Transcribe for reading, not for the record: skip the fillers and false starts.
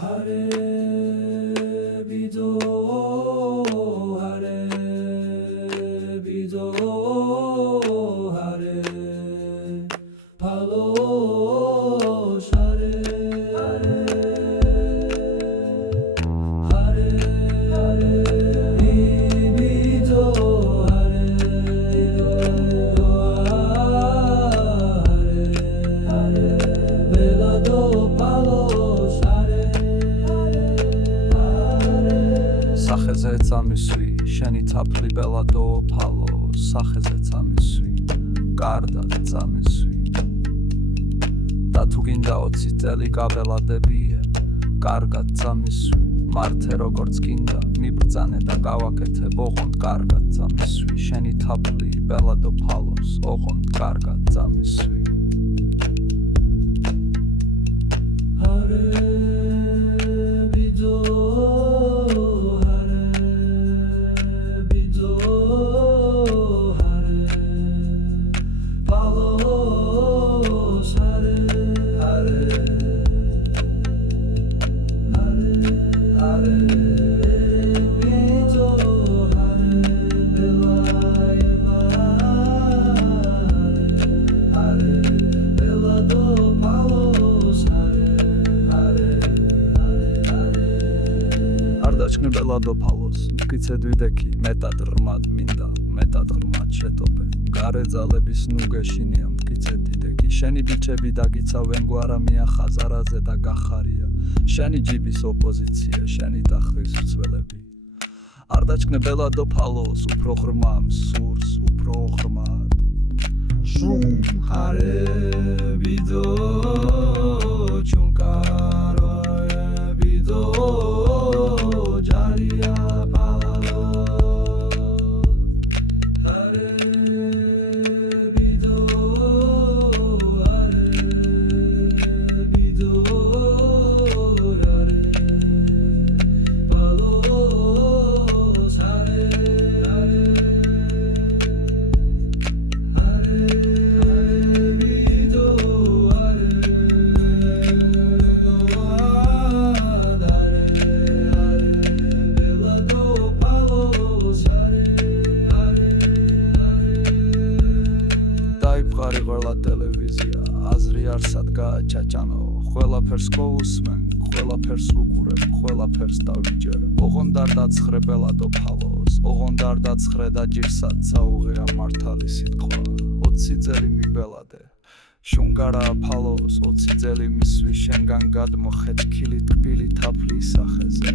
Hare bido, hare bido, hare palos, hare bido, hare velado palos. სახეზე წამისვი, შენი თაფლი ბელადო ფალო, სახეზე წამისვი, კარდად წამისვი. და თუ გინდა 20 წელი გაბელადებიე, კარგად წამისვი, მართე როგორც გინდა, მიბრძანე და გავაკეთე, ოღონდ კარგად წამისვი, შენი თაფლი ბელადო ფალოს, ოღონდ კარგად წამისვი. Belado palos, მტკიცედ ვიდექი, მეტად ღრმად მინდა, მეტად ღრმად შეტოპე. გარე ძალების ნუ გეშინია, მტკიცედ დიდექი. შენი ბიჭები დაგიცავენ გვარამია ხაზარაზე და გახარია. შენი ჯიბის ოპოზიცია, შენი დახრის მცველები. არ დაჭკნე ბელადო ფალოს, უფრო ღრმა მსურს, უფრო ღრმად. Shum hare bido, chunkaro bido. Jaria palo, hare bido, hare palos, hare bido, დაიფყარი ყველა ტელევიზია, აზრი არსად გააჩაჭანო, ყველაფერს გოუსმენ, ყველაფერს ვუყურებ, ყველაფერს დავიჯერე. ოღონდ არ დაცხრე ბელადო ფალოს, ოღონდ არ დაცხრე და ჯირსად საუღია მართალი სიტყვა. 20 წელი მიბელადე, შუნგარა ფალოს, 20 წელი მისვი შენგან გადმოხეთ ქილი ტკბილი თაფლის სახეზე.